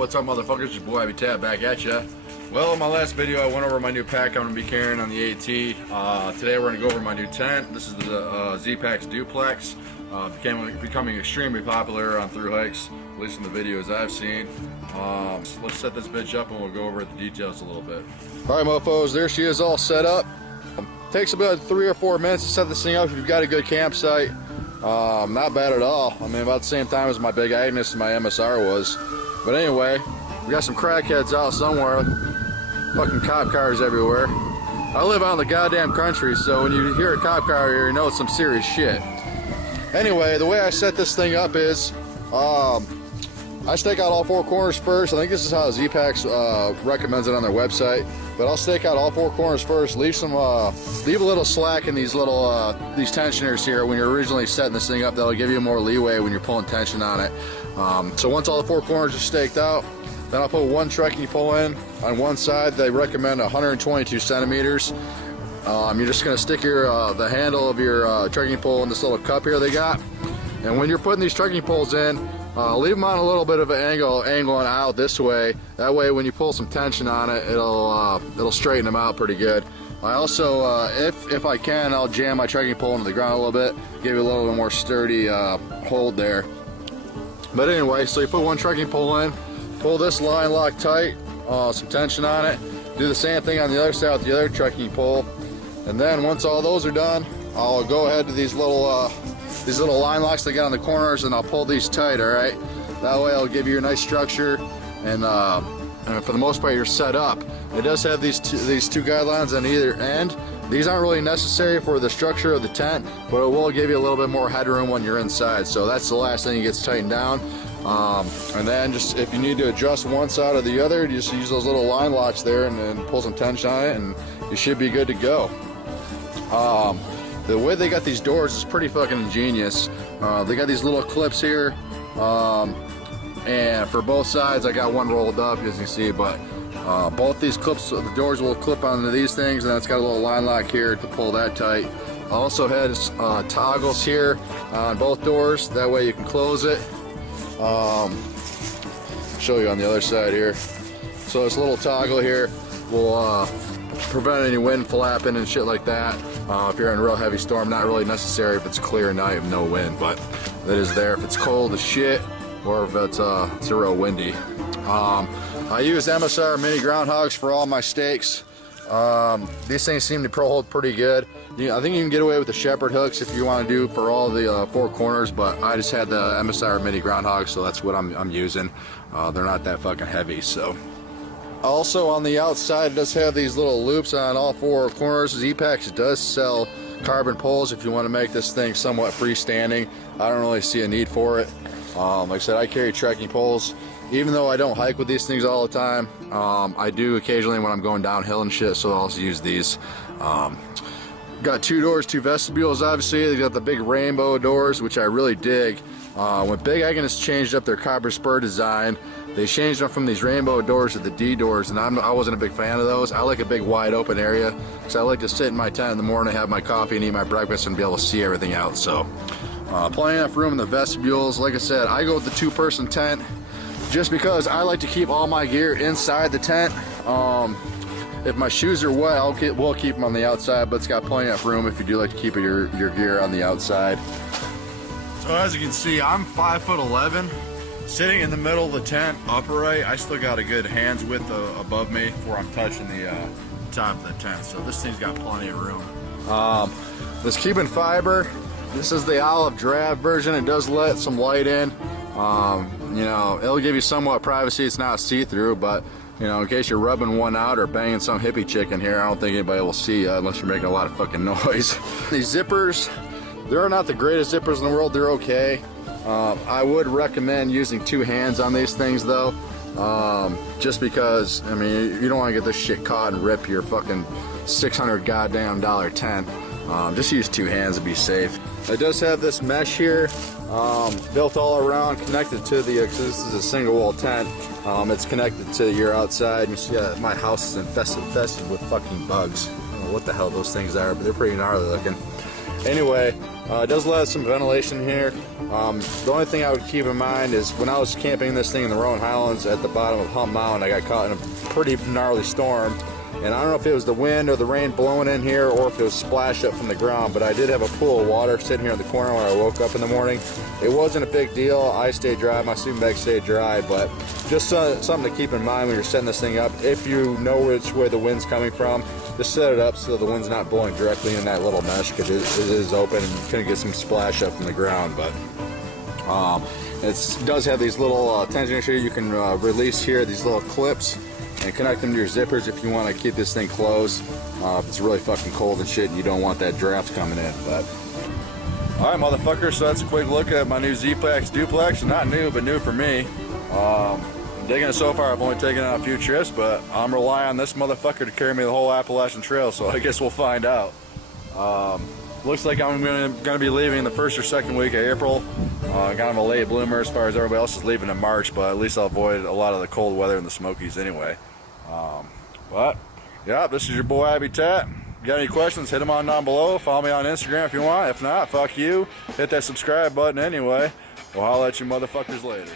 what's up, motherfuckers? Your boy Habitat back at ya. Well, in my last video, I went over my new pack I'm going to be carrying on the AT. Today we're going to go over my new tent. This is the Zpacks DUPLEX. Becoming extremely popular on through hikes, at least in the videos I've seen. So let's set this bitch up and we'll go over the details a little bit. Alright, mofos, there she is all set up. Takes about 3 or 4 minutes to set this thing up if you've got a good campsite. Not bad at all. I mean, about the same time as my Big Agnes and my MSR was. But anyway, we got some crackheads out somewhere. Fucking cop cars everywhere. I live out in the goddamn country, so when you hear a cop car here, you know it's some serious shit. Anyway, the way I set this thing up is, I stake out all 4 corners first. I think this is how Zpacks recommends it on their website. But I'll stake out all 4 corners first. Leave a little slack in these little these tensioners here when you're originally setting this thing up. That'll give you more leeway when you're pulling tension on it. So once all the 4 corners are staked out, then I'll put one trekking pole in on one side. They recommend 122 centimeters. You're just going to stick the handle of your trekking pole in this little cup here they got. And when you're putting these trekking poles in, leave them on a little bit of an angling out this way. That way when you pull some tension on it, it'll straighten them out pretty good. I also, if I can, I'll jam my trekking pole into the ground a little bit, give you a little bit more sturdy hold there. But anyway, so you put one trekking pole in, pull this line lock tight, some tension on it, do the same thing on the other side with the other trekking pole, and then once all those are done, I'll go ahead to these little line locks they got on the corners, and I'll pull these tight. All right, that way I'll give you a nice structure, and for the most part you're set up. It does have these two guidelines on either end. These aren't really necessary for the structure of the tent, but it will give you a little bit more headroom when you're inside. So that's the last thing that gets tightened down. And then just if you need to adjust one side or the other, you just use those little line locks there and then pull some tension on it, and you should be good to go. The way they got these doors is pretty fucking ingenious. They got these little clips here, and for both sides I got one rolled up, as you can see, but both these clips, the doors will clip onto these things, and it's got a little line lock here to pull that tight. Also has toggles here on both doors, that way you can close it. Show you on the other side here. So this little toggle here will prevent any wind flapping and shit like that. If you're in a real heavy storm, not really necessary if it's a clear night with no wind, but it is there if it's cold as shit or if it's real windy. I use MSR mini groundhogs for all my stakes. These things seem to pro hold pretty good. I think you can get away with the shepherd hooks if you want to do for all the 4 corners, but I just had the MSR mini groundhogs, so that's what I'm using. They're not that fucking heavy. So also on the outside, it does have these little loops on all 4 corners. Zpacks does sell carbon poles if you want to make this thing somewhat freestanding. I don't really see a need for it. Like I said, I carry trekking poles. Even though I don't hike with these things all the time, I do occasionally when I'm going downhill and shit, so I'll also use these. Got 2 doors, 2 vestibules, obviously. They got the big rainbow doors, which I really dig. When Big Agnes changed up their copper spur design, they changed them from these rainbow doors to the D doors, and I wasn't a big fan of those. I like a big wide open area, because I like to sit in my tent in the morning, have my coffee, and eat my breakfast, and be able to see everything out. So plenty enough room in the vestibules. Like I said, I go with the 2-person tent, just because I like to keep all my gear inside the tent. If my shoes are wet, we'll keep them on the outside, but it's got plenty of room if you do like to keep your gear on the outside. So as you can see, I'm 5'11", sitting in the middle of the tent, upright. I still got a good hand's width above me before I'm touching the top of the tent. So this thing's got plenty of room. This Cuban fiber, this is the olive drab version. It does let some light in. You know, it'll give you somewhat privacy. It's not see-through, but you know, in case you're rubbing one out or banging some hippie chick in here, I don't think anybody will see you unless you're making a lot of fucking noise. These zippers, they're not the greatest zippers in the world. They're okay. I would recommend using 2 hands on these things though, just because, I mean, you don't want to get this shit caught and rip your fucking $600 goddamn tent. Just use 2 hands to be safe. It does have this mesh here, built all around, connected to the, because this is a single wall tent. It's connected to your outside. You see my house is infested with fucking bugs. I don't know what the hell those things are, but they're pretty gnarly looking. Anyway, It does let some ventilation here. The only thing I would keep in mind is when I was camping this thing in the Rowan Highlands at the bottom of Hump Mountain, I got caught in a pretty gnarly storm. And I don't know if it was the wind or the rain blowing in here or if it was splash up from the ground, but I did have a pool of water sitting here in the corner when I woke up in the morning. It wasn't a big deal. I stayed dry, my sleeping bag stayed dry, but just something to keep in mind when you're setting this thing up. If you know which way the wind's coming from, just set it up so the wind's not blowing directly in that little mesh, because it is open and you can get some splash up from the ground. But it does have these little tension here you can release here, these little clips, and connect them to your zippers if you want to keep this thing closed. If it's really fucking cold and shit and you don't want that draft coming in. But alright, motherfuckers, so that's a quick look at my new Zpacks duplex. Not new, but new for me. I'm digging it so far. I've only taken it on a few trips, but I'm relying on this motherfucker to carry me the whole Appalachian Trail, so I guess we'll find out. Looks like I'm gonna be leaving the first or second week of April. Kind of a late bloomer as far as everybody else is leaving in March, but at least I'll avoid a lot of the cold weather in the Smokies anyway. But yeah, this is your boy Habitat. If you got any questions, hit them on down below. Follow me on Instagram if you want. If not, fuck you. Hit that subscribe button anyway. We'll holler at you motherfuckers later.